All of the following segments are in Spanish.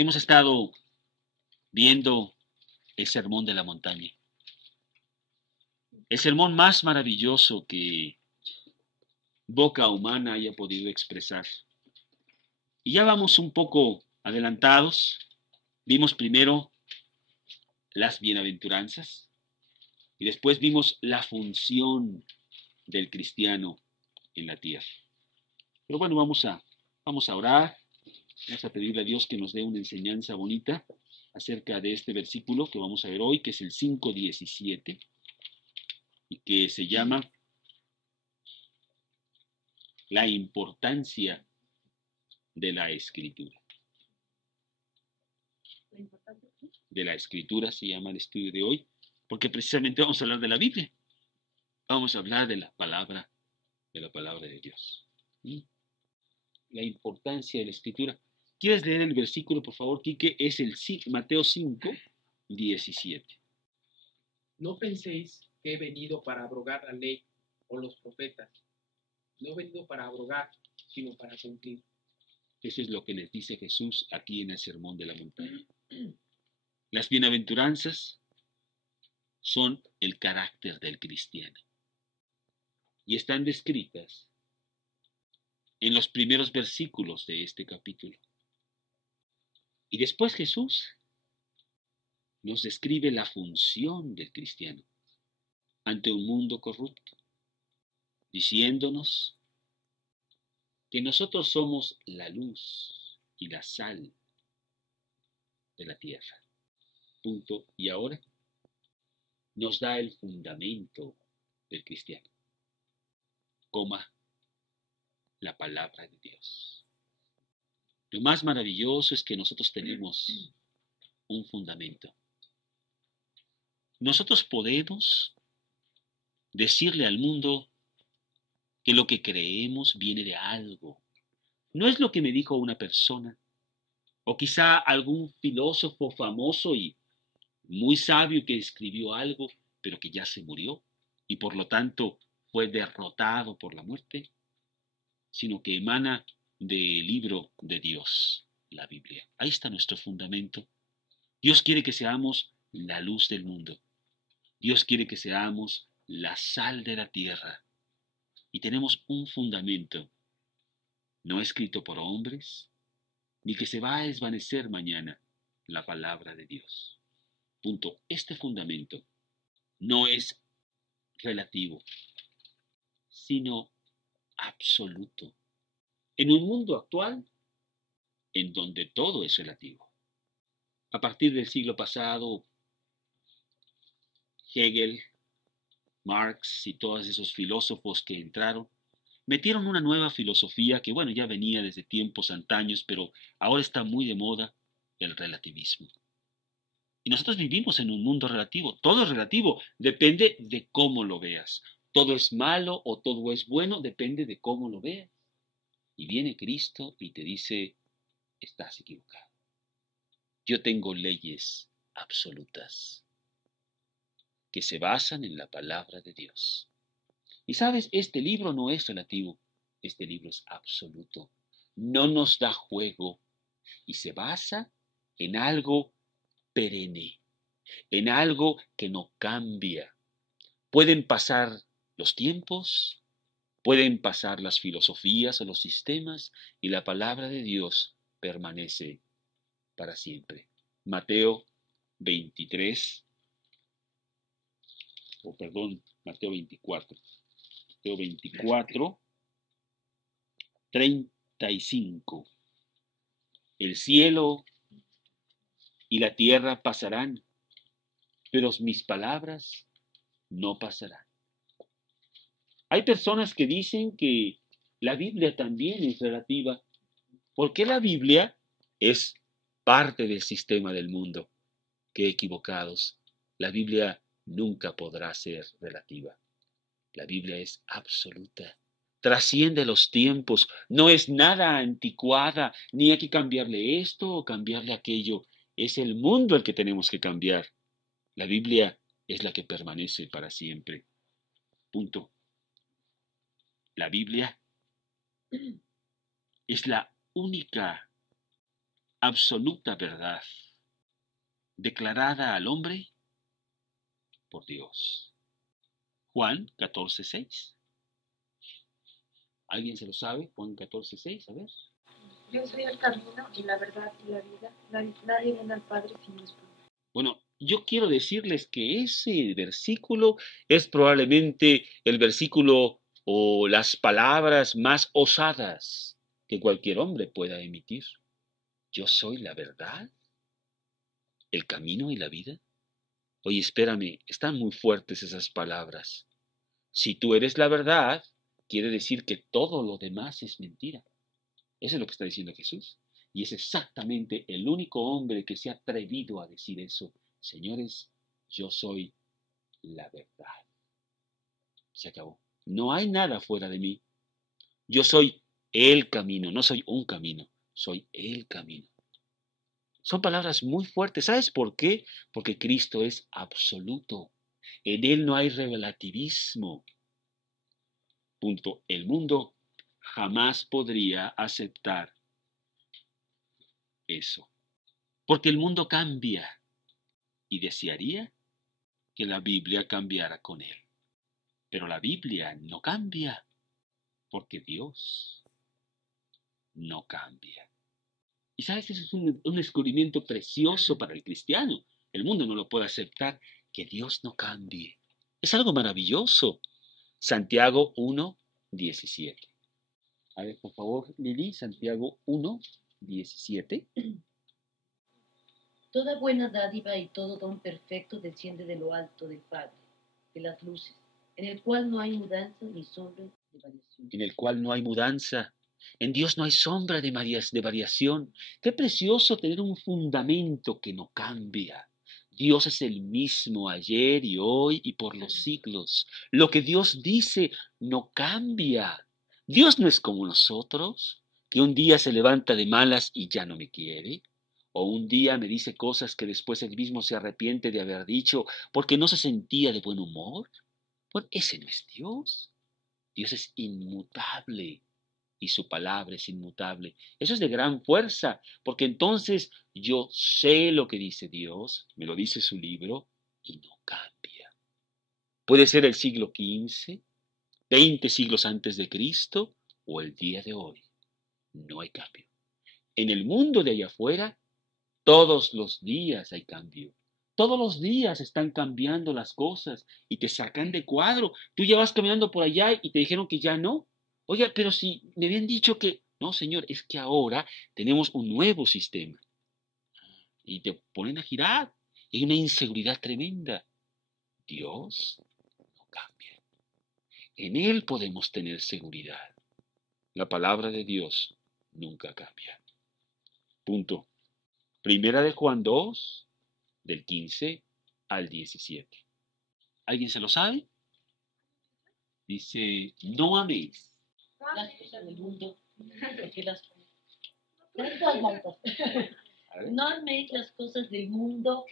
Hemos estado viendo el Sermón de la Montaña, el sermón más maravilloso que boca humana haya podido expresar. Y ya vamos un poco adelantados. Vimos primero las bienaventuranzas y después vimos la función del cristiano en la tierra. Pero bueno, vamos a orar, vamos a pedirle a Dios que nos dé una enseñanza bonita acerca de este versículo que vamos a ver hoy, que es el 5:17, y que se llama la importancia de la escritura. De la escritura se llama el estudio de hoy, porque precisamente vamos a hablar de la Biblia. Vamos a hablar de la palabra de Dios. La importancia de la escritura. ¿Quieres leer el versículo, por favor, Quique? Es el Mateo 5:17. No penséis que he venido para abrogar la ley o los profetas. No he venido para abrogar, sino para cumplir. Eso es lo que les dice Jesús aquí en el Sermón de la Montaña. Las bienaventuranzas son el carácter del cristiano y están descritas en los primeros versículos de este capítulo. Y después Jesús nos describe la función del cristiano ante un mundo corrupto, diciéndonos que nosotros somos la luz y la sal de la tierra. Punto. Y ahora nos da el fundamento del cristiano, la palabra de Dios. Lo más maravilloso es que nosotros tenemos un fundamento. Nosotros podemos decirle al mundo que lo que creemos viene de algo. No es lo que me dijo una persona, o quizá algún filósofo famoso y muy sabio que escribió algo, pero que ya se murió y por lo tanto fue derrotado por la muerte, sino que emana del libro de Dios, la Biblia. Ahí está nuestro fundamento. Dios quiere que seamos la luz del mundo. Dios quiere que seamos la sal de la tierra. Y tenemos un fundamento, no escrito por hombres, ni que se va a desvanecer mañana, la palabra de Dios. Punto. Este fundamento no es relativo, sino absoluto. En un mundo actual en donde todo es relativo. A partir del siglo pasado, Hegel, Marx y todos esos filósofos que entraron, metieron una nueva filosofía que, bueno, ya venía desde tiempos antaños, pero ahora está muy de moda, el relativismo. Y nosotros vivimos en un mundo relativo. Todo es relativo, depende de cómo lo veas. Todo es malo o todo es bueno, depende de cómo lo veas. Y viene Cristo y te dice, estás equivocado. Yo tengo leyes absolutas que se basan en la palabra de Dios. Y sabes, este libro no es relativo, este libro es absoluto. No nos da juego y se basa en algo perenne, en algo que no cambia. Pueden pasar los tiempos, pueden pasar las filosofías o los sistemas y la palabra de Dios permanece para siempre. Mateo 23, Mateo 24. Mateo 24, 35. El cielo y la tierra pasarán, pero mis palabras no pasarán. Hay personas que dicen que la Biblia también es relativa, porque la Biblia es parte del sistema del mundo. Qué equivocados. La Biblia nunca podrá ser relativa. La Biblia es absoluta. Trasciende los tiempos, no es nada anticuada, ni hay que cambiarle esto o cambiarle aquello. Es el mundo el que tenemos que cambiar. La Biblia es la que permanece para siempre. Punto. La Biblia es la única absoluta verdad, declarada al hombre por Dios. Juan 14:6. ¿Alguien se lo sabe? Juan 14:6, a ver. Yo soy el camino y la verdad y la vida. Nadie viene al Padre si no es por mí. Bueno, yo quiero decirles que ese versículo es probablemente el versículo o las palabras más osadas que cualquier hombre pueda emitir. Yo soy la verdad, el camino y la vida. Oye, espérame, están muy fuertes esas palabras. Si tú eres la verdad, quiere decir que todo lo demás es mentira. Eso es lo que está diciendo Jesús. Y es exactamente el único hombre que se ha atrevido a decir eso. Señores, yo soy la verdad. Se acabó. No hay nada fuera de mí. Yo soy el camino, no soy un camino, soy el camino. Son palabras muy fuertes. ¿Sabes por qué? Porque Cristo es absoluto. En Él no hay relativismo. Punto. El mundo jamás podría aceptar eso. Porque el mundo cambia y desearía que la Biblia cambiara con él. Pero la Biblia no cambia porque Dios no cambia. Y sabes, eso es un descubrimiento precioso para el cristiano. El mundo no lo puede aceptar, que Dios no cambie. Es algo maravilloso. Santiago 1:17. A ver, por favor, Lili, Santiago 1:17. Toda buena dádiva y todo don perfecto desciende de lo alto del Padre, de las luces, en el cual no hay mudanza ni sombra de variación. En el cual no hay mudanza. En Dios no hay sombra de variación. Qué precioso tener un fundamento que no cambia. Dios es el mismo ayer y hoy y por los siglos. Lo que Dios dice no cambia. Dios no es como nosotros, que un día se levanta de malas y ya no me quiere, o un día me dice cosas que después él mismo se arrepiente de haber dicho porque no se sentía de buen humor. Pues ese no es Dios. Dios es inmutable y su palabra es inmutable. Eso es de gran fuerza, porque entonces yo sé lo que dice Dios, me lo dice su libro y no cambia. Puede ser el siglo XV, 20 siglos antes de Cristo o el día de hoy. No hay cambio. En el mundo de allá afuera, todos los días hay cambio. Todos los días están cambiando las cosas y te sacan de cuadro. Tú ya vas caminando por allá y te dijeron que ya no. Oiga, pero si me habían dicho que... No, señor, es que ahora tenemos un nuevo sistema. Y te ponen a girar. Hay una inseguridad tremenda. Dios no cambia. En Él podemos tener seguridad. La palabra de Dios nunca cambia. Punto. Primera de Juan 2, del 15 al 17. ¿Alguien se lo sabe? Dice, no améis. Las cosas del mundo, porque las A ver. no améis las cosas del mundo.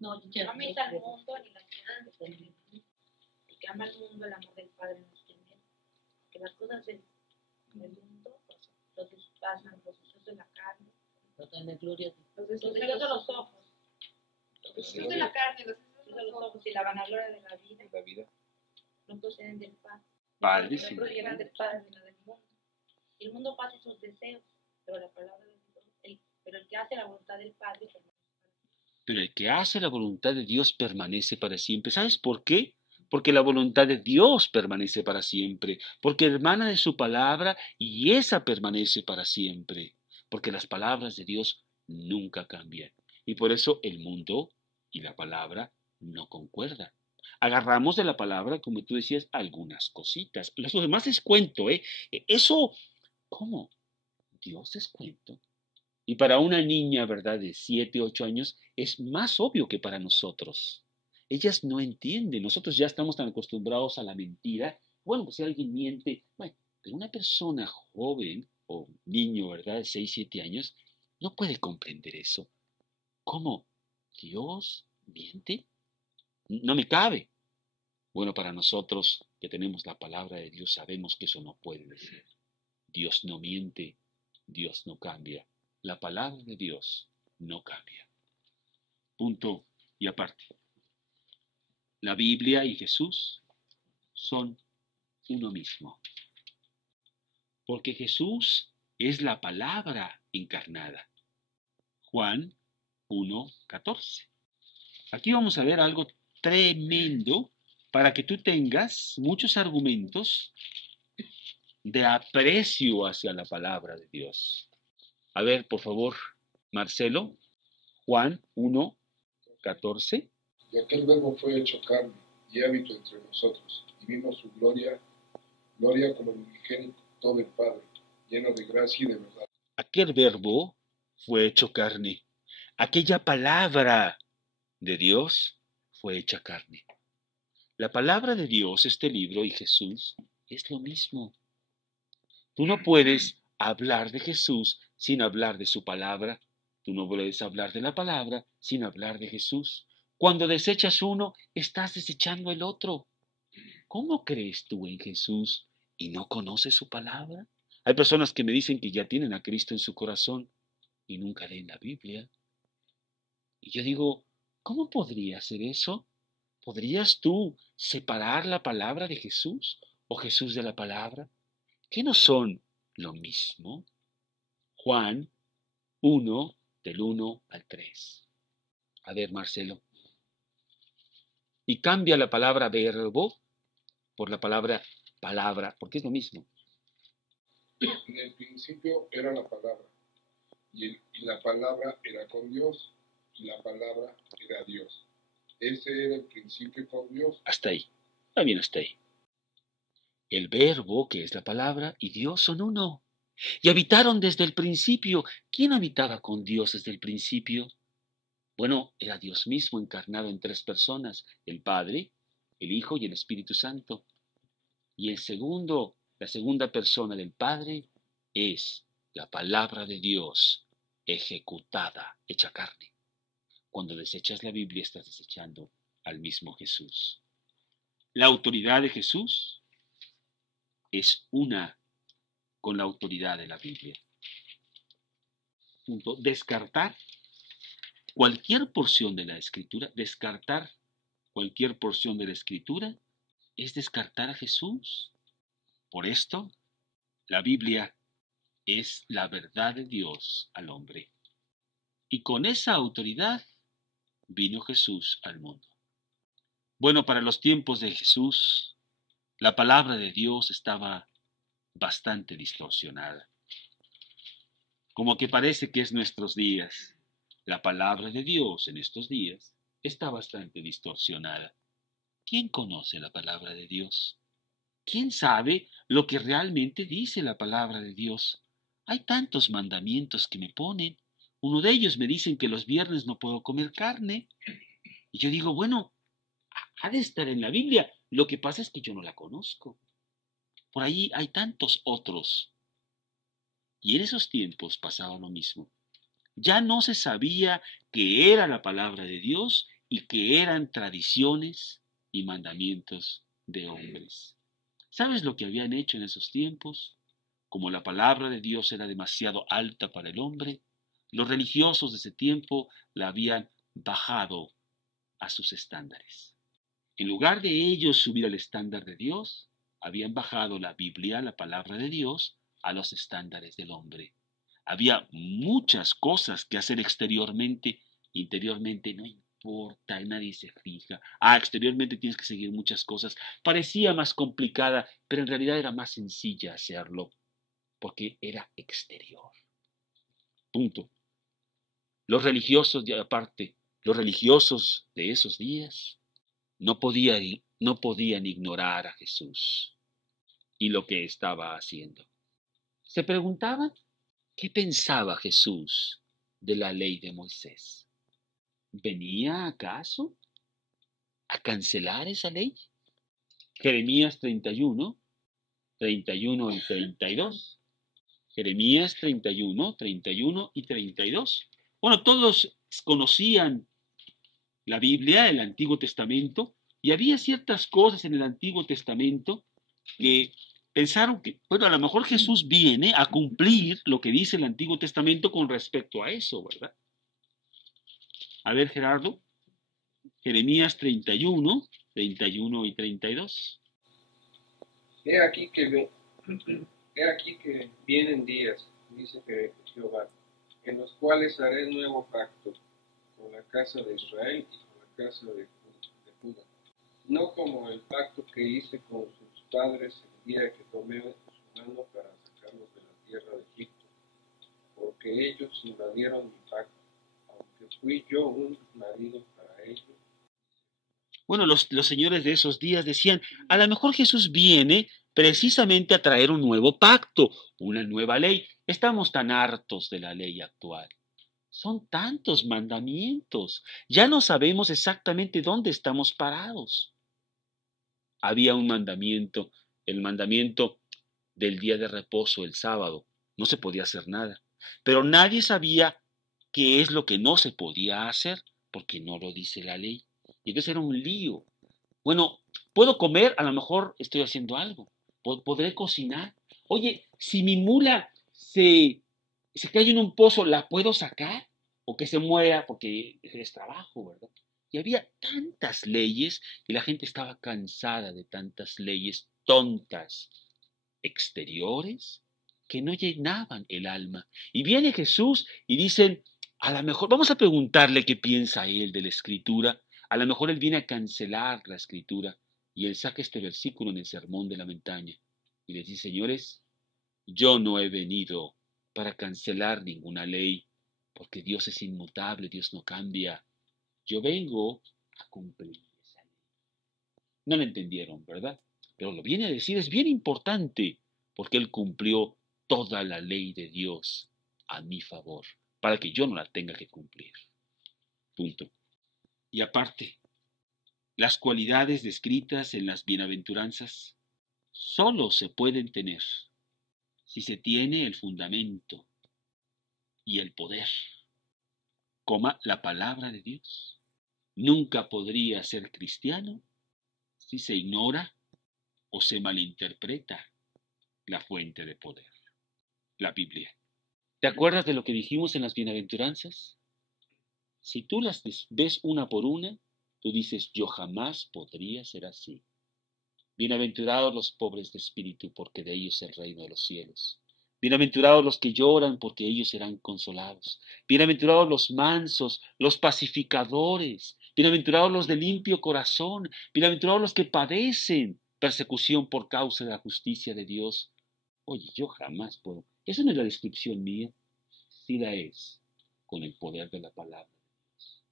No, ya No améis al mundo ni las cosas del mundo. El que ama al mundo, el amor del Padre no tiene. Que las cosas del mundo, los que pasan, los deseos de la carne, no tiene gloria. los deseos de los ojos, los deseos de la carne, los deseos de los ojos y la vanagloria de la vida no proceden del Padre, no proceden del Padre, sino del mundo. Y el mundo pasa sus deseos, pero la palabra de Dios, pero el que hace la voluntad del Padre permanece. pero el que hace la voluntad de Dios permanece para siempre. ¿Sabes por qué? Porque la voluntad de Dios permanece para siempre, porque hermana de su palabra y esa permanece para siempre, porque las palabras de Dios nunca cambian. Y por eso el mundo y la palabra no concuerdan. Agarramos de la palabra, como tú decías, algunas cositas. Lo demás es cuento, ¿eh? Eso, ¿cómo? Dios es cuento. Y para una niña, ¿verdad?, de 7, 8 años, es más obvio que para nosotros. Ellas no entienden, nosotros ya estamos tan acostumbrados a la mentira. Bueno, pues si alguien miente, bueno, pero una persona joven o niño, ¿verdad?, de 6, 7 años, no puede comprender eso. ¿Cómo? ¿Dios miente? No me cabe. Bueno, para nosotros que tenemos la palabra de Dios, sabemos que eso no puede ser. Dios no miente, Dios no cambia. la palabra de Dios no cambia. Punto y aparte. La Biblia y Jesús son uno mismo. Porque Jesús es la palabra encarnada. Juan 1:14. Aquí vamos a ver algo tremendo para que tú tengas muchos argumentos de aprecio hacia la palabra de Dios. A ver, por favor, Marcelo, Juan 1:14. Y aquel verbo fue hecho carne y hábito entre nosotros, y vimos su gloria, gloria como el unigénito del Padre, lleno de gracia y de verdad. Aquel verbo fue hecho carne. Aquella palabra de Dios fue hecha carne. La palabra de Dios, este libro y Jesús, es lo mismo. Tú no puedes hablar de Jesús sin hablar de su palabra. Tú no puedes hablar de la palabra sin hablar de Jesús. Cuando desechas uno, estás desechando el otro. ¿Cómo crees tú en Jesús y no conoces su palabra? Hay personas que me dicen que ya tienen a Cristo en su corazón y nunca leen la Biblia. Y yo digo, ¿cómo podría ser eso? ¿Podrías tú separar la palabra de Jesús o Jesús de la palabra? ¿Qué no son lo mismo? Juan 1, del 1 al 3. A ver, Marcelo. Y cambia la palabra verbo por la palabra palabra, porque es lo mismo. En el principio era la palabra, y la palabra era con Dios, y la palabra era Dios. Ese era el principio con Dios. Hasta ahí. Va bien hasta ahí. El verbo, que es la palabra, y Dios son uno. Y habitaron desde el principio. ¿Quién habitaba con Dios desde el principio? Bueno, era Dios mismo encarnado en 3 personas, el Padre, el Hijo y el Espíritu Santo. Y la segunda persona del Padre es la palabra de Dios ejecutada, hecha carne. Cuando desechas la Biblia estás desechando al mismo Jesús. La autoridad de Jesús es una con la autoridad de la Biblia. Punto. Descartar cualquier porción de la Escritura, descartar cualquier porción de la Escritura es descartar a Jesús. Por esto, la Biblia es la verdad de Dios al hombre. Y con esa autoridad vino Jesús al mundo. Bueno, para los tiempos de Jesús, la palabra de Dios estaba bastante distorsionada. Como que parece que es nuestros días. La palabra de Dios en estos días está bastante distorsionada. ¿Quién conoce la palabra de Dios? ¿Quién sabe lo que realmente dice la palabra de Dios? Hay tantos mandamientos que me ponen. Uno de ellos me dicen que los viernes no puedo comer carne. Y yo digo, bueno, ha de estar en la Biblia. Lo que pasa es que yo no la conozco. Por ahí hay tantos otros. Y en esos tiempos pasaba lo mismo. Ya no se sabía qué era la palabra de Dios y qué eran tradiciones y mandamientos de hombres. ¿Sabes lo que habían hecho en esos tiempos? Como la palabra de Dios era demasiado alta para el hombre, los religiosos de ese tiempo la habían bajado a sus estándares. En lugar de ellos subir al estándar de Dios, habían bajado la Biblia, la palabra de Dios, a los estándares del hombre. Había muchas cosas que hacer exteriormente, interiormente no importa, nadie se fija. Exteriormente tienes que seguir muchas cosas. Parecía más complicada, pero en realidad era más sencilla hacerlo, porque era exterior. Punto. Los religiosos, los religiosos de esos días no podían ignorar a Jesús y lo que estaba haciendo. Se preguntaban, ¿qué pensaba Jesús de la ley de Moisés? ¿Venía acaso a cancelar esa ley? Jeremías 31 y 32. Jeremías 31 y 32. Bueno, todos conocían la Biblia, el Antiguo Testamento, y había ciertas cosas en el Antiguo Testamento que pensaron que, bueno, a lo mejor Jesús viene a cumplir lo que dice el Antiguo Testamento con respecto a eso, ¿verdad? A ver, Gerardo, Jeremías 31, 31 y 32. He aquí que, he aquí que vienen días, dice Jehová, en los cuales haré nuevo pacto con la casa de Israel y con la casa de Judá. No como el pacto que hice con sus padres el día que tomé su mano para sacarlos de la tierra de Egipto, porque ellos invadieron mi pacto, aunque fui yo un marido para ellos. Bueno, los señores de esos días decían, a lo mejor Jesús viene precisamente a traer un nuevo pacto, una nueva ley. Estamos tan hartos de la ley actual. Son tantos mandamientos. Ya no sabemos exactamente dónde estamos parados. Había un mandamiento, el mandamiento del día de reposo, el sábado. No se podía hacer nada. Pero nadie sabía qué es lo que no se podía hacer, porque no lo dice la ley. Y entonces era un lío. Bueno, puedo comer, a lo mejor estoy haciendo algo. Podré cocinar. Oye, si mi mula se cae en un pozo, ¿la puedo sacar? O que se muera porque es trabajo, ¿verdad? Y había tantas leyes y la gente estaba cansada de tantas leyes tontas, exteriores, que no llenaban el alma. Y viene Jesús y dicen, a lo mejor, vamos a preguntarle qué piensa él de la escritura. A lo mejor él viene a cancelar la escritura y él saca este versículo en el Sermón de la Montaña y les dice, señores, yo no he venido para cancelar ninguna ley, porque Dios es inmutable, Dios no cambia. Yo vengo a cumplir esa ley. No lo entendieron, ¿verdad? Pero lo viene a decir, es bien importante, porque Él cumplió toda la ley de Dios a mi favor, para que yo no la tenga que cumplir. Punto. Y aparte, las cualidades descritas en las bienaventuranzas solo se pueden tener si se tiene el fundamento y el poder, la palabra de Dios. Nunca podría ser cristiano si se ignora o se malinterpreta la fuente de poder, la Biblia. ¿Te acuerdas de lo que dijimos en las bienaventuranzas? Si tú las ves una por una, tú dices, yo jamás podría ser así. Bienaventurados los pobres de espíritu, porque de ellos es el reino de los cielos. Bienaventurados los que lloran, porque ellos serán consolados. Bienaventurados los mansos, los pacificadores. Bienaventurados los de limpio corazón. Bienaventurados los que padecen persecución por causa de la justicia de Dios. Oye, yo jamás puedo. Esa no es la descripción mía. Sí la es, con el poder de la palabra de Dios.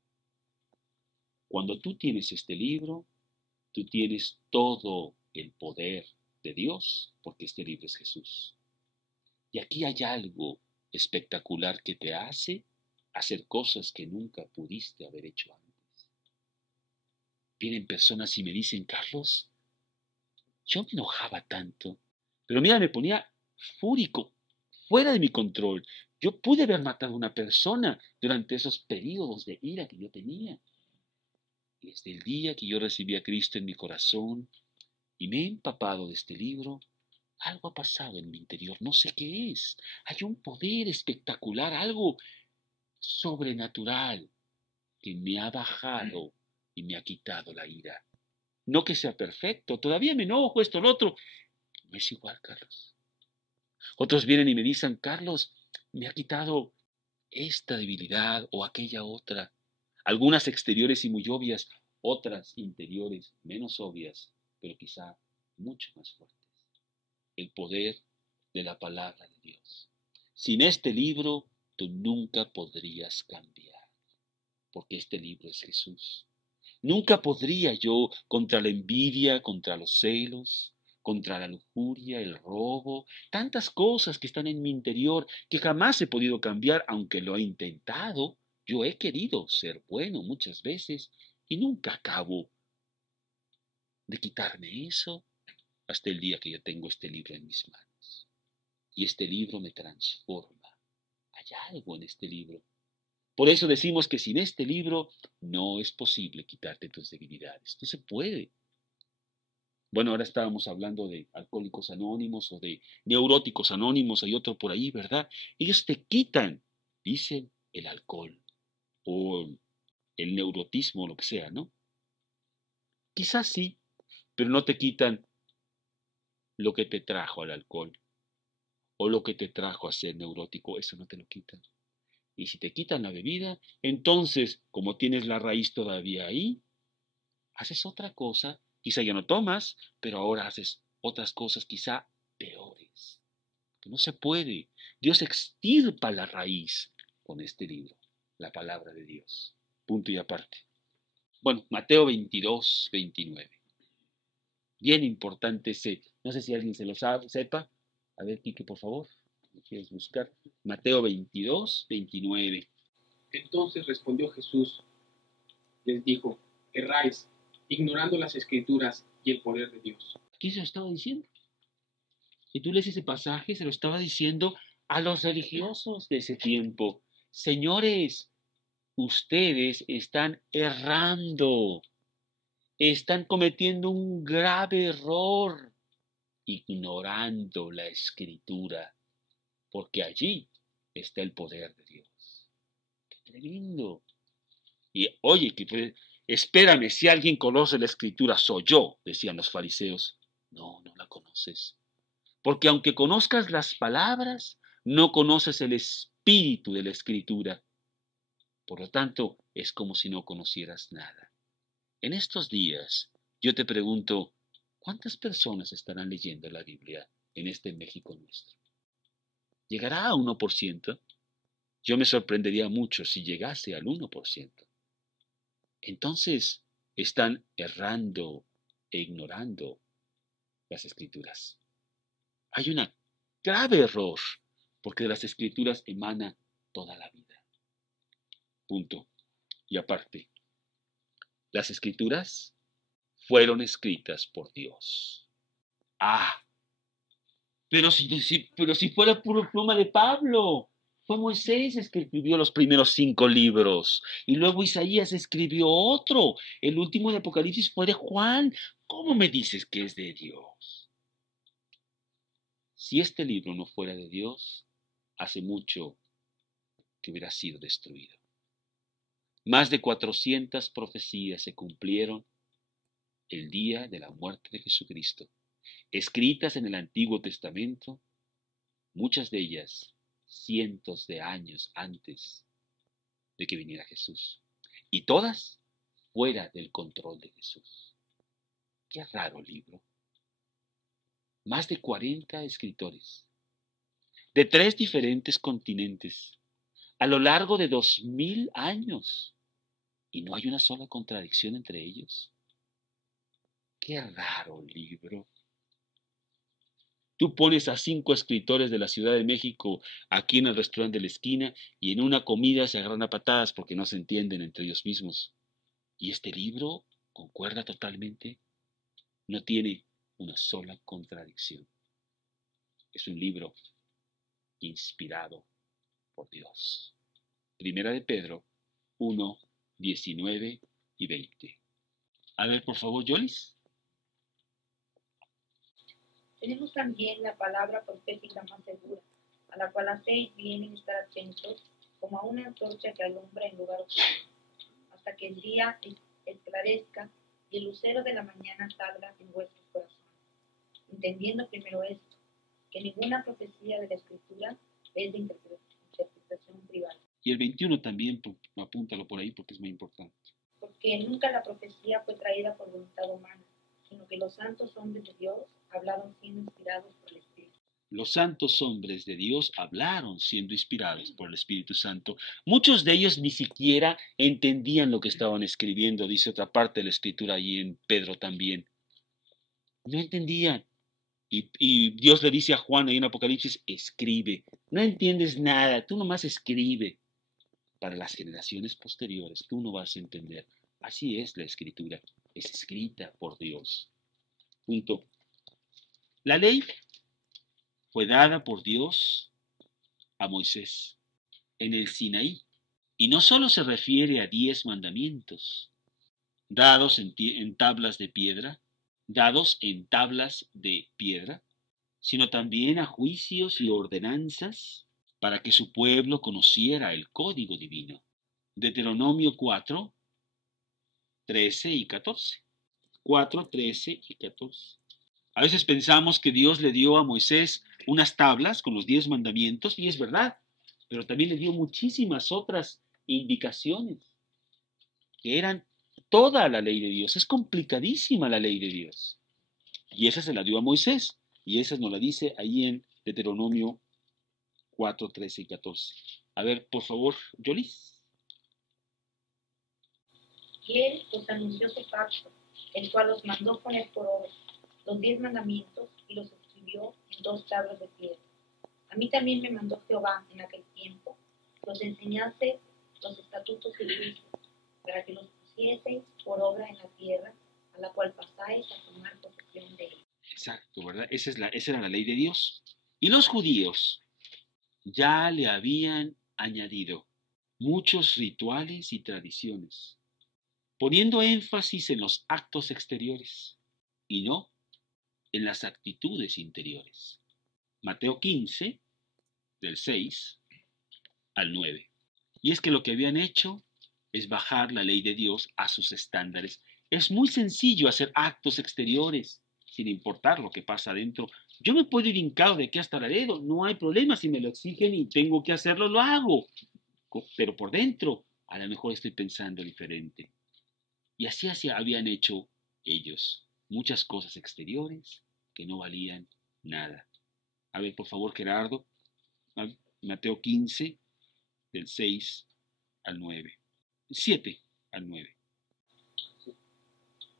Cuando tú tienes este libro, tú tienes todo el poder de Dios, porque este libro es Jesús. Y aquí hay algo espectacular que te hace hacer cosas que nunca pudiste haber hecho antes. Vienen personas y me dicen, Carlos, yo me enojaba tanto, pero mira, me ponía fúrico, fuera de mi control. Yo pude haber matado a una persona durante esos periodos de ira que yo tenía. Y desde el día que yo recibí a Cristo en mi corazón y me he empapado de este libro, algo ha pasado en mi interior, no sé qué es. Hay un poder espectacular, algo sobrenatural que me ha bajado y me ha quitado la ira. No que sea perfecto, todavía me enojo, esto, lo otro. No es igual, Carlos. Otros vienen y me dicen, Carlos, me ha quitado esta debilidad o aquella otra. Algunas exteriores y muy obvias, otras interiores menos obvias, pero quizá mucho más fuertes. El poder de la palabra de Dios. Sin este libro, tú nunca podrías cambiar, porque este libro es Jesús. Nunca podría yo contra la envidia, contra los celos, contra la lujuria, el robo, tantas cosas que están en mi interior que jamás he podido cambiar, aunque lo he intentado. Yo he querido ser bueno muchas veces y nunca acabo de quitarme eso hasta el día que yo tengo este libro en mis manos. Y este libro me transforma. Hay algo en este libro. Por eso decimos que sin este libro no es posible quitarte tus debilidades. No se puede. Bueno, ahora estábamos hablando de alcohólicos anónimos o de neuróticos anónimos, hay otro por ahí, ¿verdad? Ellos te quitan, dicen, el alcohol o el neurotismo, lo que sea, ¿no? Quizás sí, pero no te quitan lo que te trajo al alcohol o lo que te trajo a ser neurótico, eso no te lo quitan. Y si te quitan la bebida, entonces, como tienes la raíz todavía ahí, haces otra cosa, quizá ya no tomas, pero ahora haces otras cosas quizá peores. Que no se puede. Dios extirpa la raíz con este libro, la palabra de Dios. Punto y aparte. Bueno, Mateo 22, 29. Bien importante ese. No sé si alguien se lo sabe, sepa. A ver, Quique, por favor. ¿Me quieres buscar? Mateo 22, 29. Entonces respondió Jesús, les dijo, erráis, ignorando las escrituras y el poder de Dios. ¿Qué se lo estaba diciendo? Y tú lees ese pasaje, se lo estaba diciendo a los religiosos de ese tiempo. Señores, ustedes están errando, están cometiendo un grave error, ignorando la escritura, porque allí está el poder de Dios. ¡Qué tremendo! Y oye, espérame, si alguien conoce la escritura, soy yo, decían los fariseos. No, no la conoces. Porque aunque conozcas las palabras, no conoces el espíritu de la escritura. Por lo tanto, es como si no conocieras nada. En estos días, yo te pregunto, ¿cuántas personas estarán leyendo la Biblia en este México nuestro? ¿Llegará a 1%? Yo me sorprendería mucho si llegase al 1%. Entonces, están errando e ignorando las escrituras. Hay un grave error, porque de las escrituras emana toda la vida. Punto. Y aparte, las escrituras fueron escritas por Dios. Ah, pero si fuera puro pluma de Pablo. Fue Moisés el que escribió los primeros 5 libros. Y luego Isaías escribió otro. El último de Apocalipsis fue de Juan. ¿Cómo me dices que es de Dios? Si este libro no fuera de Dios, hace mucho que hubiera sido destruido. Más de 400 profecías se cumplieron el día de la muerte de Jesucristo, escritas en el Antiguo Testamento, muchas de ellas cientos de años antes de que viniera Jesús, y todas fuera del control de Jesús. Qué raro libro. Más de 40 escritores, de 3 diferentes continentes, a lo largo de 2000 años, y no hay una sola contradicción entre ellos. Qué raro libro. Tú pones a 5 escritores de la Ciudad de México aquí en el restaurante de la esquina y en una comida se agarran a patadas porque no se entienden entre ellos mismos. Y este libro concuerda totalmente. No tiene una sola contradicción. Es un libro inspirado por Dios. Primera de Pedro 1, 19 y 20. A ver, por favor, Jolis. Tenemos también la palabra profética más segura, a la cual hacéis bien en estar atentos, como a una antorcha que alumbra en lugar oscuro, hasta que el día esclarezca y el lucero de la mañana salga en vuestros corazones. Entendiendo primero esto, que ninguna profecía de la Escritura es de interpretación privada, Y el 21 también, apúntalo por ahí porque es muy importante. porque nunca la profecía fue traída por voluntad humana, sino que los santos hombres de Dios hablaron siendo inspirados por el Espíritu. Los santos hombres de Dios hablaron siendo inspirados por el Espíritu Santo. Muchos de ellos ni siquiera entendían lo que estaban escribiendo, dice otra parte de la Escritura ahí en Pedro también. No entendían. Y Dios le dice a Juan ahí en Apocalipsis, escribe. No entiendes nada, tú nomás escribe. Para las generaciones posteriores, tú no vas a entender. Así es la Escritura, es escrita por Dios. Punto. La ley fue dada por Dios a Moisés en el Sinaí. Y no solo se refiere a 10 mandamientos dados en tablas de piedra, dados en tablas de piedra, sino también a juicios y ordenanzas para que su pueblo conociera el código divino. Deuteronomio 4, 13 y 14. 4, 13 y 14. A veces pensamos que Dios le dio a Moisés unas tablas con los 10 mandamientos, y es verdad, pero también le dio muchísimas otras indicaciones que eran toda la ley de Dios. Es complicadísima la ley de Dios. Y esa se la dio a Moisés, y esa nos la dice ahí en Deuteronomio 4, 13 y 14. A ver, por favor, Yolis. Y él os anunció su pacto, el cual os mandó poner por obra los 10 mandamientos y los escribió en 2 tablas de piedra. A mí también me mandó Jehová en aquel tiempo que os enseñase los estatutos y juicios, para que los pusieseis por obra en la tierra a la cual pasáis a tomar posesión de ella. Exacto, ¿verdad? Esa era la ley de Dios. Y los judíos ya le habían añadido muchos rituales y tradiciones, poniendo énfasis en los actos exteriores y no en las actitudes interiores. Mateo 15, del 6 al 9. Y es que lo que habían hecho es bajar la ley de Dios a sus estándares. Es muy sencillo hacer actos exteriores sin importar lo que pasa adentro. Yo me puedo ir hincado de aquí hasta Laredo, no hay problema. Si me lo exigen y tengo que hacerlo, lo hago. Pero por dentro, a lo mejor estoy pensando diferente. Y así habían hecho ellos muchas cosas exteriores que no valían nada. A ver, por favor, Gerardo, Mateo 15, del 6 al 9. 7 al 9.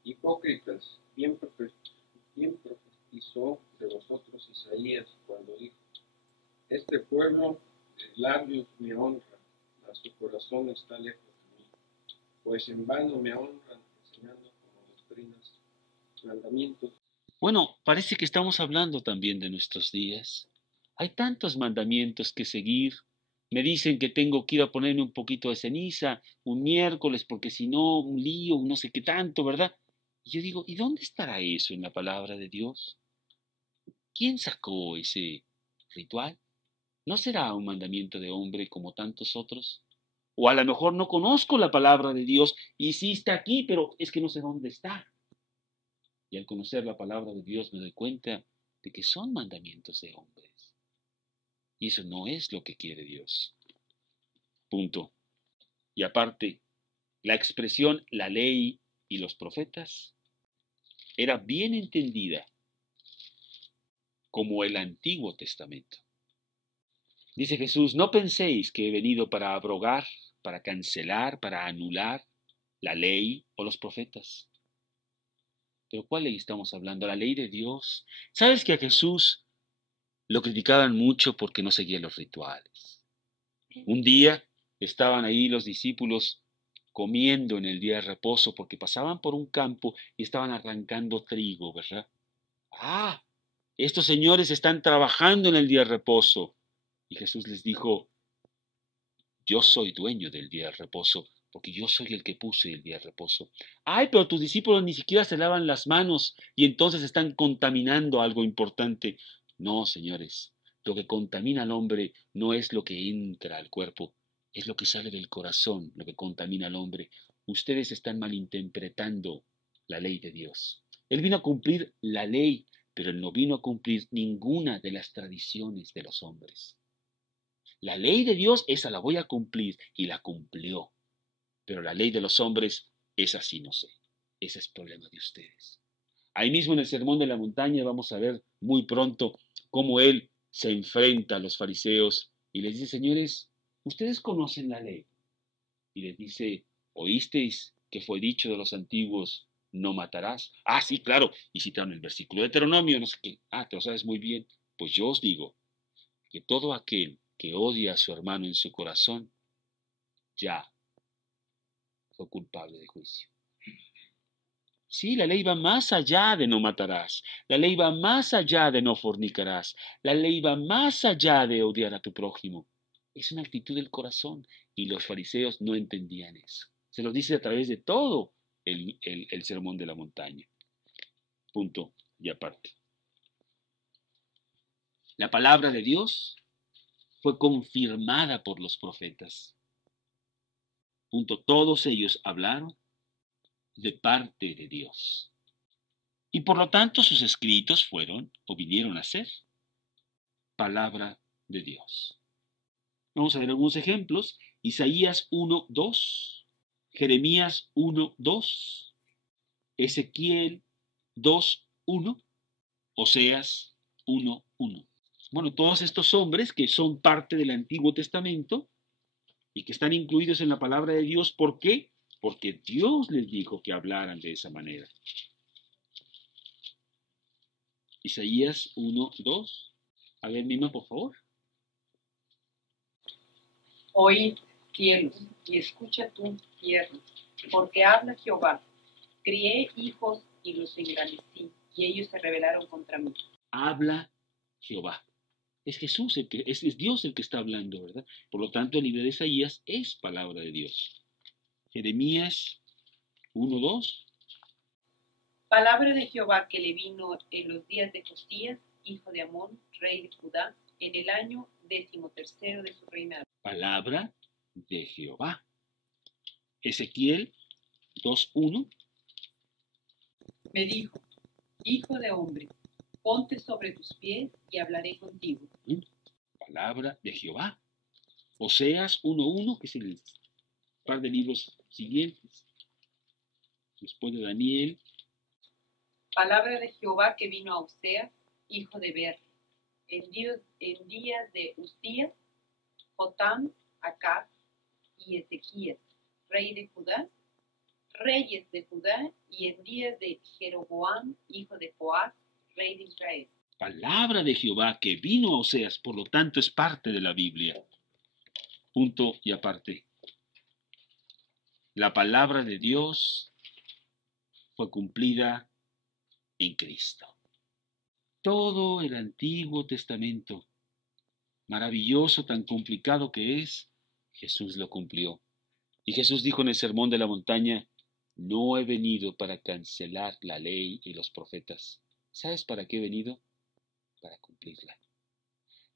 Hipócritas, bien profetizó de vosotros Isaías cuando dijo: Este pueblo de labios me honra, mas su corazón está lejos de mí, pues en vano me honran enseñando como doctrinas mandamientos. Bueno, parece que estamos hablando también de nuestros días. Hay tantos mandamientos que seguir. Me dicen que tengo que ir a ponerme un poquito de ceniza un miércoles porque si no, un lío, no sé qué tanto, ¿verdad? Y yo digo, ¿y dónde estará eso en la palabra de Dios? ¿Quién sacó ese ritual? ¿No será un mandamiento de hombre como tantos otros? O a lo mejor no conozco la palabra de Dios y sí está aquí, pero es que no sé dónde está. Y al conocer la palabra de Dios me doy cuenta de que son mandamientos de hombres. Y eso no es lo que quiere Dios. Punto. Y aparte, la expresión la ley y los profetas era bien entendida como el Antiguo Testamento. Dice Jesús, no penséis que he venido para abrogar, para cancelar, para anular la ley o los profetas. ¿Pero cuál ley estamos hablando? ¿La ley de Dios? ¿Sabes que a Jesús lo criticaban mucho porque no seguía los rituales? Un día estaban ahí los discípulos comiendo en el día de reposo porque pasaban por un campo y estaban arrancando trigo, ¿verdad? Ah, estos señores están trabajando en el día de reposo. Y Jesús les dijo, yo soy dueño del día de reposo, porque yo soy el que puse el día de reposo. Ay, pero tus discípulos ni siquiera se lavan las manos y entonces están contaminando algo importante. No, señores, lo que contamina al hombre no es lo que entra al cuerpo, es lo que sale del corazón, lo que contamina al hombre. Ustedes están malinterpretando la ley de Dios. Él vino a cumplir la ley, pero él no vino a cumplir ninguna de las tradiciones de los hombres. La ley de Dios, esa la voy a cumplir, y la cumplió. Pero la ley de los hombres, esa sí no sé. Ese es problema de ustedes. Ahí mismo en el Sermón de la Montaña vamos a ver muy pronto cómo él se enfrenta a los fariseos y les dice, señores, ustedes conocen la ley. Y les dice, ¿oísteis que fue dicho de los antiguos, no matarás? Ah, sí, claro. Y citaron el versículo de Deuteronomio, no sé qué. Ah, te lo sabes muy bien. Pues yo os digo que todo aquel que odia a su hermano en su corazón, ya fue culpable de juicio. Sí, la ley va más allá de no matarás. La ley va más allá de no fornicarás. La ley va más allá de odiar a tu prójimo. Es una actitud del corazón. Y los fariseos no entendían eso. Se lo dice a través de todo el sermón de la montaña. Punto y aparte. La palabra de Dios fue confirmada por los profetas. Punto. Todos ellos hablaron de parte de Dios. Y por lo tanto sus escritos fueron o vinieron a ser palabra de Dios. Vamos a ver algunos ejemplos. Isaías 1:2, Jeremías 1:2, Ezequiel 2:1, Oseas 1:1. Bueno, todos estos hombres que son parte del Antiguo Testamento y que están incluidos en la palabra de Dios, ¿por qué? Porque Dios les dijo que hablaran de esa manera. Isaías 1:2. A ver, Mima, por favor. Oíd, cielos, y escucha tú, tierra, porque habla Jehová. Crié hijos y los engrandecí, y ellos se rebelaron contra mí. Habla Jehová. Es Jesús, es Dios el que está hablando, ¿verdad? Por lo tanto, el libro de Isaías es palabra de Dios. Jeremías 1:2. Palabra de Jehová que le vino en los días de Josías, hijo de Amón, rey de Judá, en el año 13º de su reinado. Palabra de Jehová. Ezequiel 2:1. Me dijo, hijo de hombre, ponte sobre tus pies y hablaré contigo. Palabra de Jehová. Oseas 1:1, que es el par de libros siguientes. Después de Daniel. Palabra de Jehová que vino a Oseas, hijo de Ber, en días de Uzías, Jotam, Acab y Ezequías, reyes de Judá, y en días de Jeroboam, hijo de Joás, rey de Israel. Palabra de Jehová que vino a Oseas, por lo tanto es parte de la Biblia. Punto y aparte. La palabra de Dios fue cumplida en Cristo. Todo el Antiguo Testamento, maravilloso, tan complicado que es, Jesús lo cumplió. Y Jesús dijo en el Sermón de la Montaña, no he venido para cancelar la ley y los profetas. ¿Sabes para qué he venido? Para cumplirla.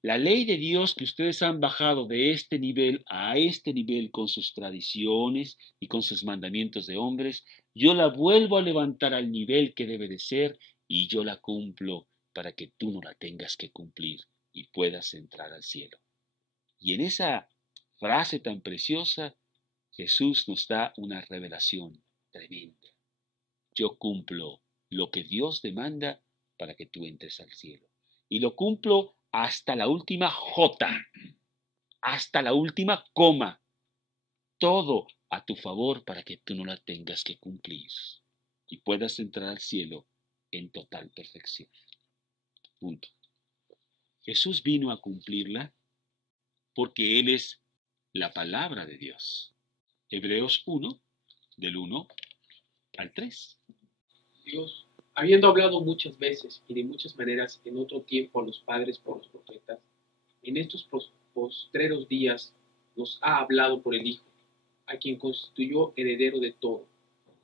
La ley de Dios que ustedes han bajado de este nivel a este nivel con sus tradiciones y con sus mandamientos de hombres, yo la vuelvo a levantar al nivel que debe de ser y yo la cumplo para que tú no la tengas que cumplir y puedas entrar al cielo. Y en esa frase tan preciosa, Jesús nos da una revelación tremenda. Yo cumplo lo que Dios demanda para que tú entres al cielo. Y lo cumplo hasta la última jota, hasta la última coma. Todo a tu favor para que tú no la tengas que cumplir y puedas entrar al cielo en total perfección. Punto. Jesús vino a cumplirla porque Él es la palabra de Dios. Hebreos 1, del 1 al 3. Dios, habiendo hablado muchas veces y de muchas maneras en otro tiempo a los padres por los profetas, en estos postreros días nos ha hablado por el Hijo, a quien constituyó heredero de todo,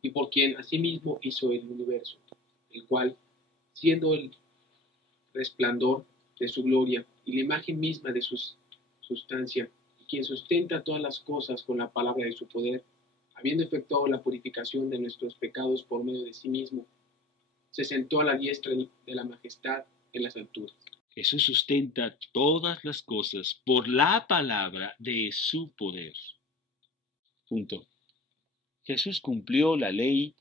y por quien asimismo hizo el universo, el cual, siendo el resplandor de su gloria y la imagen misma de su sustancia, y quien sustenta todas las cosas con la palabra de su poder, habiendo efectuado la purificación de nuestros pecados por medio de sí mismo, se sentó a la diestra de la majestad en las alturas. Jesús sustenta todas las cosas por la palabra de su poder. Punto. Jesús cumplió la ley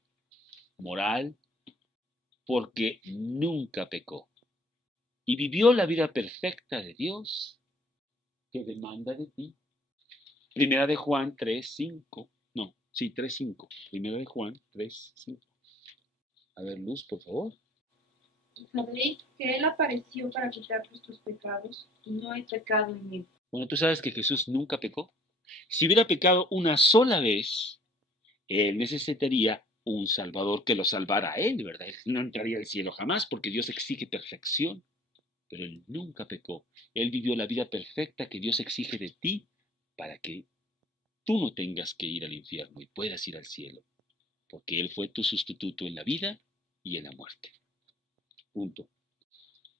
moral porque nunca pecó y vivió la vida perfecta de Dios que demanda de ti. Primera de Juan 3:5. No, sí, 3:5. Primera de Juan 3:5. A ver, Luz, por favor. Sabéis que Él apareció para quitar nuestros pecados y no hay pecado en Él. Bueno, tú sabes que Jesús nunca pecó. Si hubiera pecado una sola vez, Él necesitaría un Salvador que lo salvara a Él, ¿verdad? Él no entraría al cielo jamás porque Dios exige perfección. Pero Él nunca pecó. Él vivió la vida perfecta que Dios exige de ti para que tú no tengas que ir al infierno y puedas ir al cielo. Porque Él fue tu sustituto en la vida y en la muerte. Punto.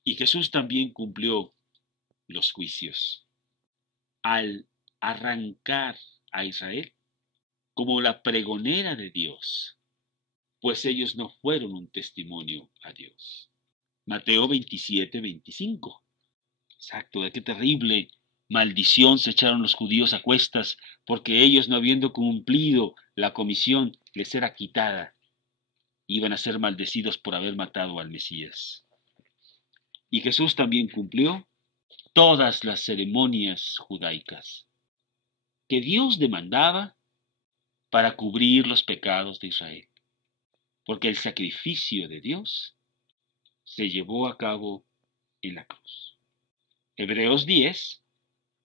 Y Jesús también cumplió los juicios al arrancar a Israel como la pregonera de Dios, pues ellos no fueron un testimonio a Dios. Mateo 27-25. Exacto, de qué terrible maldición se echaron los judíos a cuestas, porque ellos, no habiendo cumplido la comisión, les era quitada. Iban a ser maldecidos por haber matado al Mesías. Y Jesús también cumplió todas las ceremonias judaicas que Dios demandaba para cubrir los pecados de Israel, porque el sacrificio de Dios se llevó a cabo en la cruz. Hebreos 10,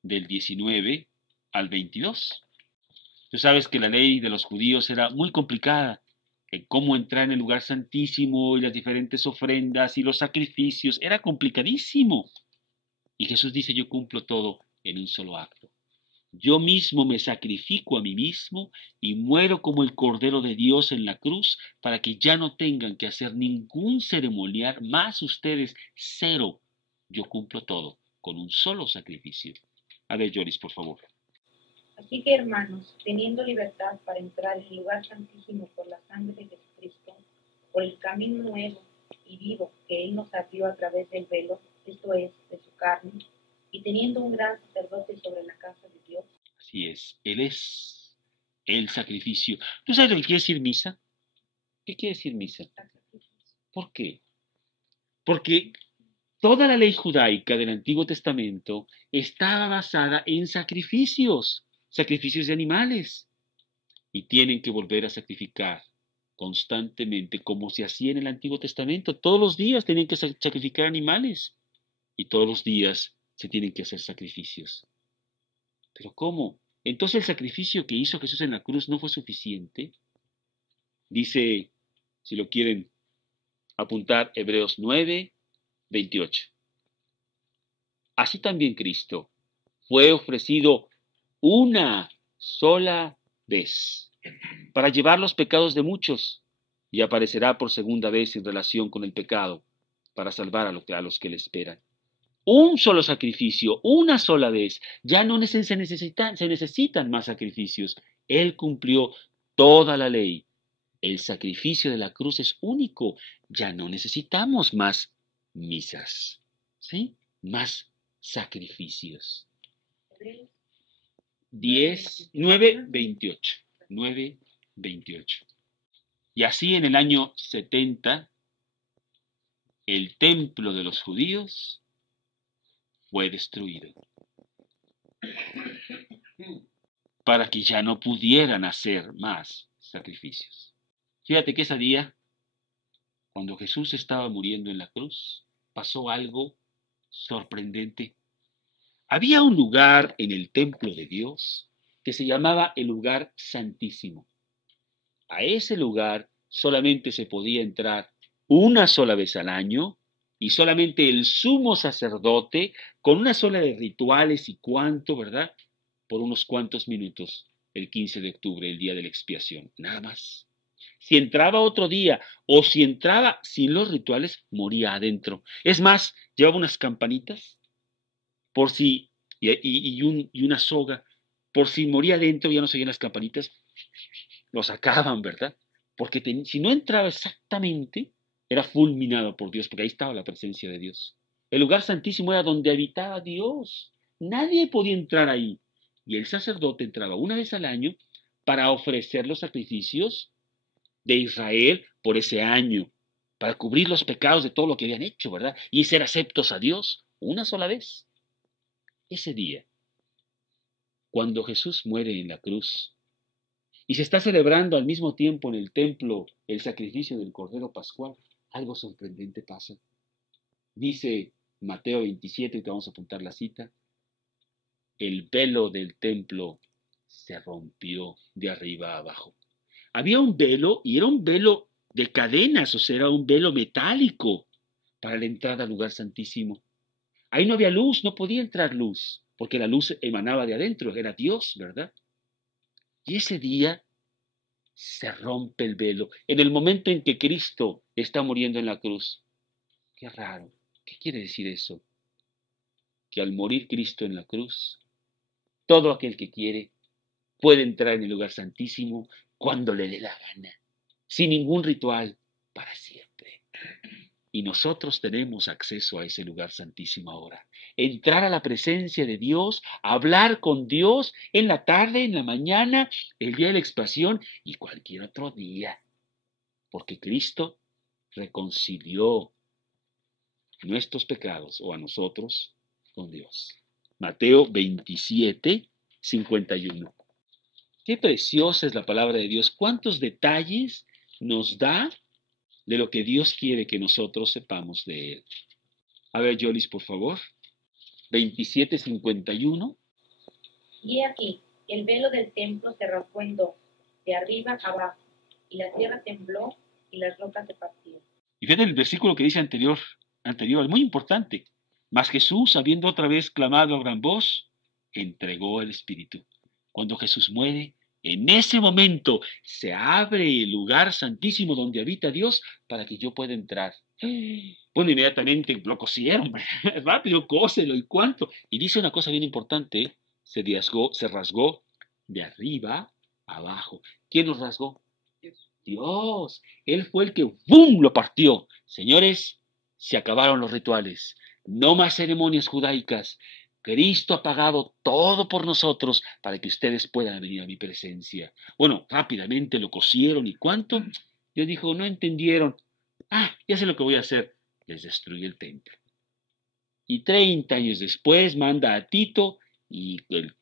del 19 al 22. Tú sabes que la ley de los judíos era muy complicada en cómo entrar en el lugar santísimo y las diferentes ofrendas y los sacrificios. Era complicadísimo. Y Jesús dice, yo cumplo todo en un solo acto. Yo mismo me sacrifico a mí mismo y muero como el Cordero de Dios en la cruz para que ya no tengan que hacer ningún ceremonial más ustedes, cero. Yo cumplo todo con un solo sacrificio. A ver, Joris, por favor. Así que, hermanos, teniendo libertad para entrar en el lugar santísimo por la sangre de Jesucristo, por el camino nuevo y vivo que Él nos abrió a través del velo, esto es, de su carne, y teniendo un gran sacerdote sobre la casa de Dios. Así Él es el sacrificio. ¿Tú sabes lo que quiere decir misa? ¿Qué quiere decir misa? ¿Por qué? Porque toda la ley judaica del Antiguo Testamento estaba basada en sacrificios de animales. Y tienen que volver a sacrificar constantemente, como se hacía en el Antiguo Testamento. Todos los días tenían que sacrificar animales. Y todos los días se tienen que hacer sacrificios. ¿Pero cómo? Entonces el sacrificio que hizo Jesús en la cruz no fue suficiente. Dice, si lo quieren apuntar, Hebreos 9:28. Así también Cristo fue ofrecido una sola vez para llevar los pecados de muchos y aparecerá por segunda vez en relación con el pecado para salvar a los que le esperan. Un solo sacrificio, una sola vez. Ya no se necesitan más sacrificios. Él cumplió toda la ley. El sacrificio de la cruz es único. Ya no necesitamos más misas, ¿sí? Más sacrificios. 9:28. 9:28. Y así en el año 70, el templo de los judíos fue destruido para que ya no pudieran hacer más sacrificios. Fíjate que ese día, cuando Jesús estaba muriendo en la cruz, pasó algo sorprendente. Había un lugar en el templo de Dios que se llamaba el lugar santísimo. A ese lugar solamente se podía entrar una sola vez al año y solamente el sumo sacerdote, con una sola de rituales y cuánto, ¿verdad? Por unos cuantos minutos, el 15 de octubre, el día de la expiación, nada más. Si entraba otro día o si entraba sin los rituales, moría adentro. Es más, llevaba unas campanitas por si, y una soga, por si moría adentro, ya no seguían las campanitas, lo sacaban, ¿verdad? Porque si no entraba exactamente, era fulminado por Dios, porque ahí estaba la presencia de Dios. El lugar santísimo era donde habitaba Dios. Nadie podía entrar ahí. Y el sacerdote entraba una vez al año para ofrecer los sacrificios de Israel por ese año, para cubrir los pecados de todo lo que habían hecho, ¿verdad? Y ser aceptos a Dios una sola vez. Ese día, cuando Jesús muere en la cruz, y se está celebrando al mismo tiempo en el templo el sacrificio del Cordero Pascual, algo sorprendente pasa. Dice Mateo 27, y te vamos a apuntar la cita, el velo del templo se rompió de arriba a abajo. Había un velo y era un velo de cadenas, o sea, era un velo metálico para la entrada al lugar santísimo. Ahí no había luz, no podía entrar luz, porque la luz emanaba de adentro, era Dios, ¿verdad? Y ese día se rompe el velo. En el momento en que Cristo está muriendo en la cruz, Qué raro. ¿Qué quiere decir eso? Que al morir Cristo en la cruz, todo aquel que quiere puede entrar en el lugar santísimo cuando le dé la gana, sin ningún ritual, para siempre. Y nosotros tenemos acceso a ese lugar santísimo ahora. Entrar a la presencia de Dios, hablar con Dios en la tarde, en la mañana, el día de la expiación y cualquier otro día. Porque Cristo reconcilió nuestros pecados o a nosotros con Dios. Mateo 27, 51. Qué preciosa es la palabra de Dios. Cuántos detalles nos da de lo que Dios quiere que nosotros sepamos de Él. A ver, Yolis, por favor. 27:51. Y he aquí, el velo del templo se rasgó en dos, de arriba abajo, y la tierra tembló y las rocas se partieron. Y fíjate el versículo que dice anterior, muy importante. Mas Jesús, habiendo otra vez clamado a gran voz, entregó el Espíritu. Cuando Jesús muere, en ese momento se abre el lugar santísimo donde habita Dios para que yo pueda entrar. Bueno, inmediatamente lo cosieron, rápido, cóselo y cuánto. Y dice una cosa bien importante, se rasgó de arriba a abajo. ¿Quién nos rasgó? Dios. Él fue el que ¡bum!, lo partió. Señores, se acabaron los rituales. No más ceremonias judaicas. Cristo ha pagado todo por nosotros para que ustedes puedan venir a mi presencia. Bueno, rápidamente lo cosieron y cuánto. Dios dijo, no entendieron. Ya sé lo que voy a hacer. Les destruye el templo. Y 30 años después manda a Tito y el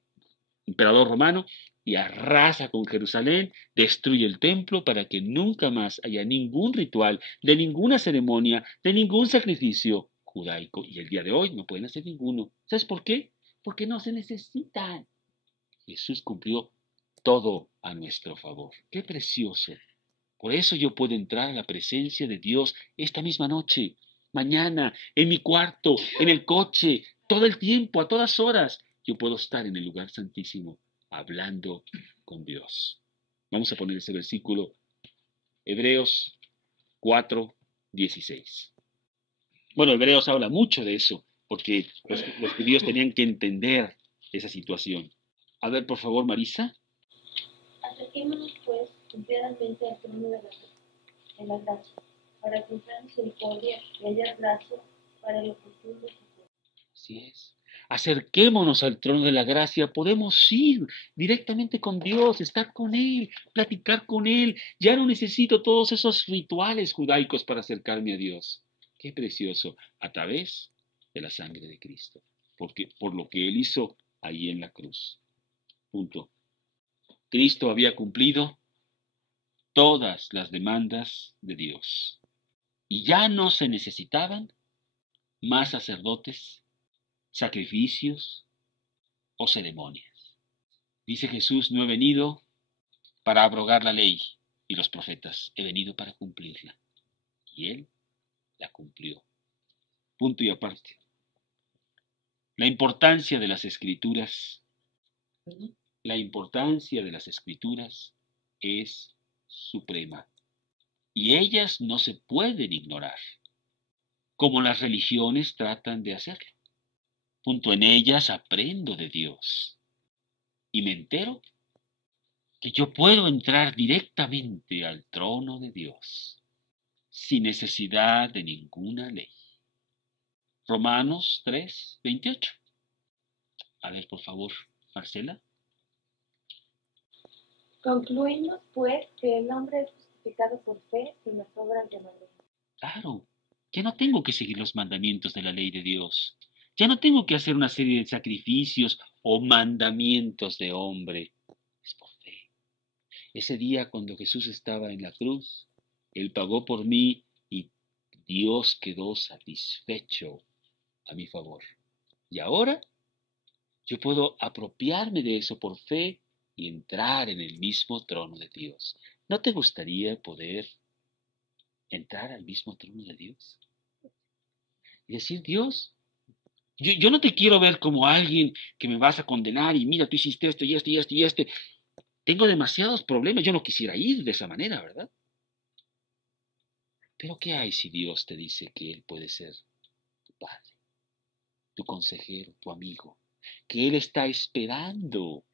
emperador romano y arrasa con Jerusalén, destruye el templo para que nunca más haya ningún ritual, de ninguna ceremonia, de ningún sacrificio judaico. Y el día de hoy no pueden hacer ninguno. ¿Sabes por qué? Porque no se necesitan. Jesús cumplió todo a nuestro favor. ¡Qué precioso! Por eso yo puedo entrar a la presencia de Dios esta misma noche, mañana, en mi cuarto, en el coche, todo el tiempo, a todas horas. Yo puedo estar en el lugar santísimo hablando con Dios. Vamos a poner ese versículo, Hebreos 4:16. Bueno, Hebreos habla mucho de eso, porque los judíos tenían que entender esa situación. A ver, por favor, Marisa. Acerquémonos, pues, confiadamente al trono de la gracia, para encontrar misericordia y hallar gracia para el oportuno socorro. Así es. Acerquémonos al trono de la gracia, podemos ir directamente con Dios, estar con Él, platicar con Él. Ya no necesito todos esos rituales judaicos para acercarme a Dios. Qué precioso, a través de la sangre de Cristo, porque por lo que Él hizo ahí en la cruz. Punto. Cristo había cumplido todas las demandas de Dios y ya no se necesitaban más sacerdotes, sacrificios o ceremonias. Dice Jesús, no he venido para abrogar la ley y los profetas, he venido para cumplirla. Y Él la cumplió. Punto y aparte. La importancia de las escrituras, es suprema. Y ellas no se pueden ignorar, como las religiones tratan de hacerlo. Junto en ellas aprendo de Dios y me entero que yo puedo entrar directamente al trono de Dios sin necesidad de ninguna ley. Romanos 3:28. A ver, por favor, Marcela. Concluimos, pues, que el hombre es justificado por fe sin las obras de la ley. Claro, ya no tengo que seguir los mandamientos de la ley de Dios. Ya no tengo que hacer una serie de sacrificios o mandamientos de hombre. Es por fe. Ese día cuando Jesús estaba en la cruz, Él pagó por mí y Dios quedó satisfecho a mi favor. Y ahora yo puedo apropiarme de eso por fe y entrar en el mismo trono de Dios. ¿No te gustaría poder entrar al mismo trono de Dios? Y decir, Dios, yo no te quiero ver como alguien que me vas a condenar y mira, tú hiciste esto y esto y esto y este. Tengo demasiados problemas, yo no quisiera ir de esa manera, ¿verdad? Pero ¿qué hay si Dios te dice que Él puede ser tu Padre, tu consejero, tu amigo? Que Él está esperando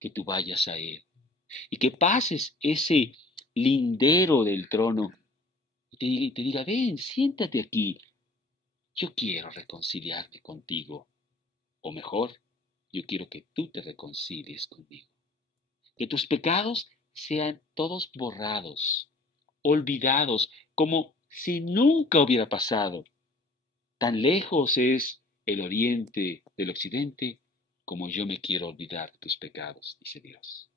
que tú vayas a Él y que pases ese lindero del trono y te diga, ven, siéntate aquí, yo quiero reconciliarme contigo, o mejor, yo quiero que tú te reconcilies conmigo, que tus pecados sean todos borrados, olvidados, como si nunca hubiera pasado. Tan lejos es el oriente del occidente como yo me quiero olvidar de tus pecados, dice Dios.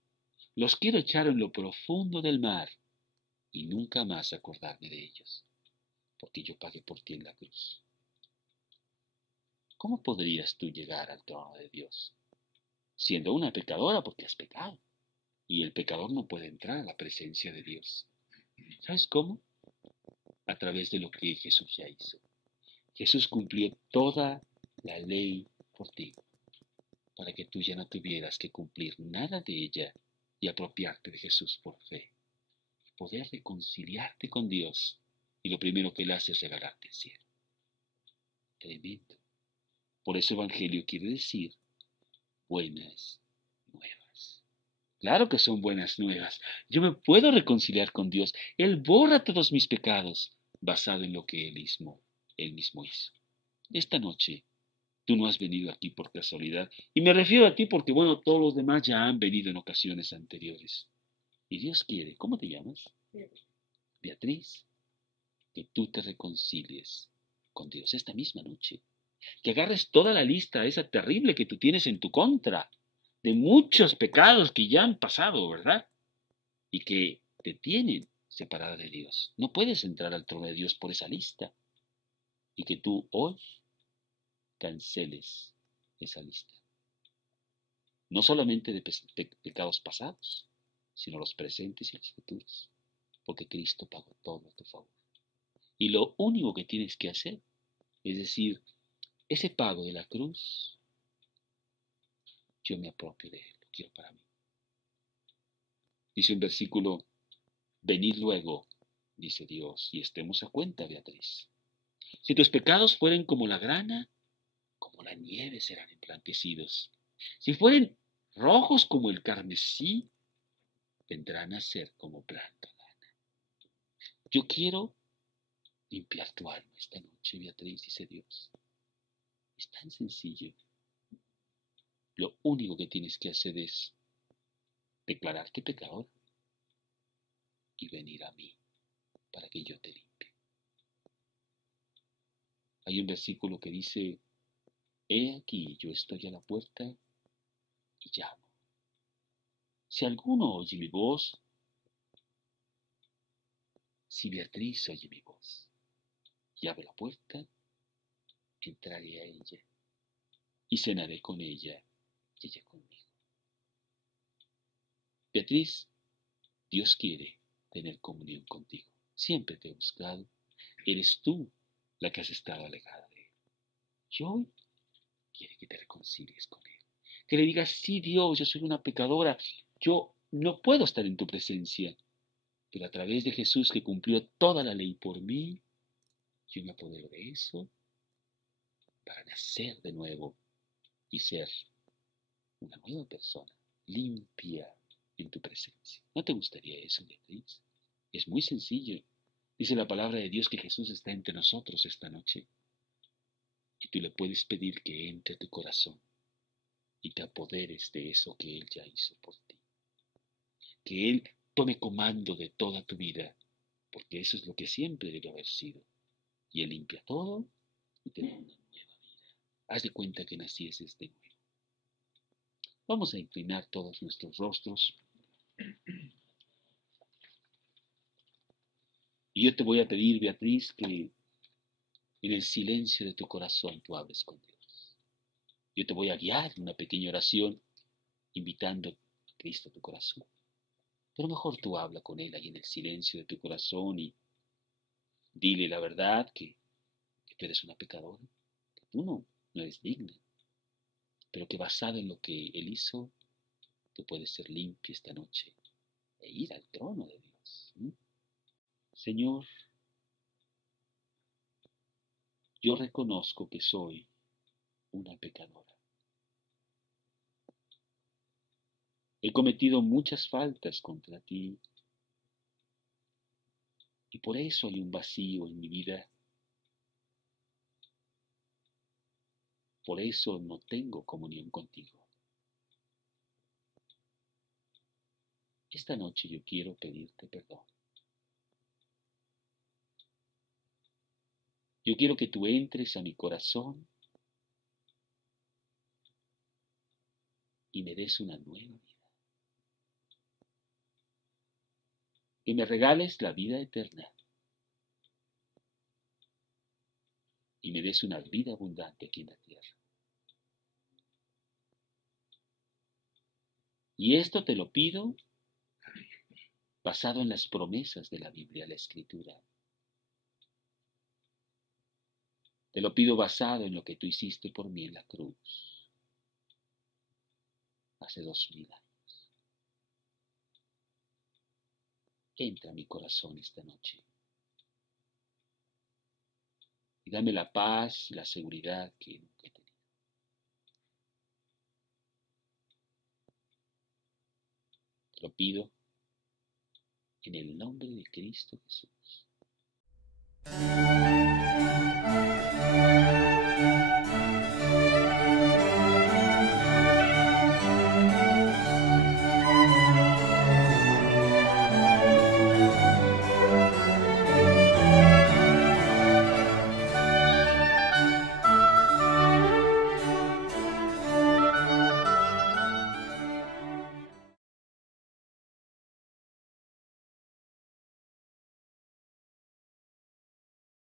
Los quiero echar en lo profundo del mar y nunca más acordarme de ellos, porque yo pagué por ti en la cruz. ¿Cómo podrías tú llegar al trono de Dios? Siendo una pecadora porque has pecado. Y el pecador no puede entrar a la presencia de Dios. ¿Sabes cómo? A través de lo que Jesús ya hizo. Jesús cumplió toda la ley por ti, para que tú ya no tuvieras que cumplir nada de ella y apropiarte de Jesús por fe. Poder reconciliarte con Dios. Y lo primero que Él hace es regalarte el cielo. Tremendo. Por eso Evangelio quiere decir buenas nuevas. Claro que son buenas nuevas. Yo me puedo reconciliar con Dios. Él borra todos mis pecados basado en lo que Él mismo hizo. Esta noche tú no has venido aquí por casualidad. Y me refiero a ti porque, bueno, todos los demás ya han venido en ocasiones anteriores. Y Dios quiere, ¿cómo te llamas? Beatriz, que tú te reconcilies con Dios esta misma noche. Que agarres toda la lista esa terrible que tú tienes en tu contra, de muchos pecados que ya han pasado, ¿verdad? Y que te tienen separada de Dios. No puedes entrar al trono de Dios por esa lista. Y que tú hoy canceles esa lista. No solamente de pecados pasados, sino los presentes y los futuros. Porque Cristo pagó todo a tu favor. Y lo único que tienes que hacer es decir, ese pago de la cruz, yo me apropio de él, lo quiero para mí. Dice un versículo, venid luego, dice Dios, y estemos a cuenta, Beatriz. Si tus pecados fueren como la grana, como la nieve serán emblanquecidos. Si fueren rojos como el carmesí, vendrán a ser como blanca lana. Yo quiero limpiar tu alma esta noche, Beatriz, dice Dios. Es tan sencillo. Lo único que tienes que hacer es declararte pecador y venir a mí para que yo te limpie. Hay un versículo que dice, he aquí yo estoy a la puerta y llamo. Si alguno oye mi voz, si Beatriz oye mi voz y abre la puerta, entraré a ella y cenaré con ella y ella conmigo. Beatriz, Dios quiere tener comunión contigo. Siempre te he buscado. Eres tú la que has estado alejada de él. Y hoy quiere que te reconcilies con él. Que le digas, sí, Dios, yo soy una pecadora. Yo no puedo estar en tu presencia. Pero a través de Jesús que cumplió toda la ley por mí, yo me apodero de eso para nacer de nuevo y ser una nueva persona, limpia en tu presencia. ¿No te gustaría eso, Beatriz? Es muy sencillo. Dice la palabra de Dios que Jesús está entre nosotros esta noche. Y tú le puedes pedir que entre a tu corazón y te apoderes de eso que Él ya hizo por ti. Que Él tome comando de toda tu vida, porque eso es lo que siempre debe haber sido. Y Él limpia todo y te da una nueva vida. Haz de cuenta que nacieses de nuevo. Vamos a inclinar todos nuestros rostros. Y yo te voy a pedir, Beatriz, que en el silencio de tu corazón tú hables con Dios. Yo te voy a guiar en una pequeña oración, invitando a Cristo a tu corazón. Pero mejor tú habla con Él ahí en el silencio de tu corazón y dile la verdad que tú eres una pecadora, que tú no eres digna, pero que basado en lo que Él hizo, tú puedes ser limpio esta noche e ir al trono de Dios. ¿Mm? Señor, yo reconozco que soy una pecadora. He cometido muchas faltas contra ti y por eso hay un vacío en mi vida. Por eso no tengo comunión contigo. Esta noche yo quiero pedirte perdón. Yo quiero que tú entres a mi corazón y me des una nueva vida. Que me regales la vida eterna y me des una vida abundante aquí en la tierra. Y esto te lo pido basado en las promesas de la Biblia, la Escritura. Te lo pido basado en lo que tú hiciste por mí en la cruz hace 2000 años. Entra a mi corazón esta noche y dame la paz y la seguridad que nunca he tenido. Te lo pido en el nombre de Cristo Jesús.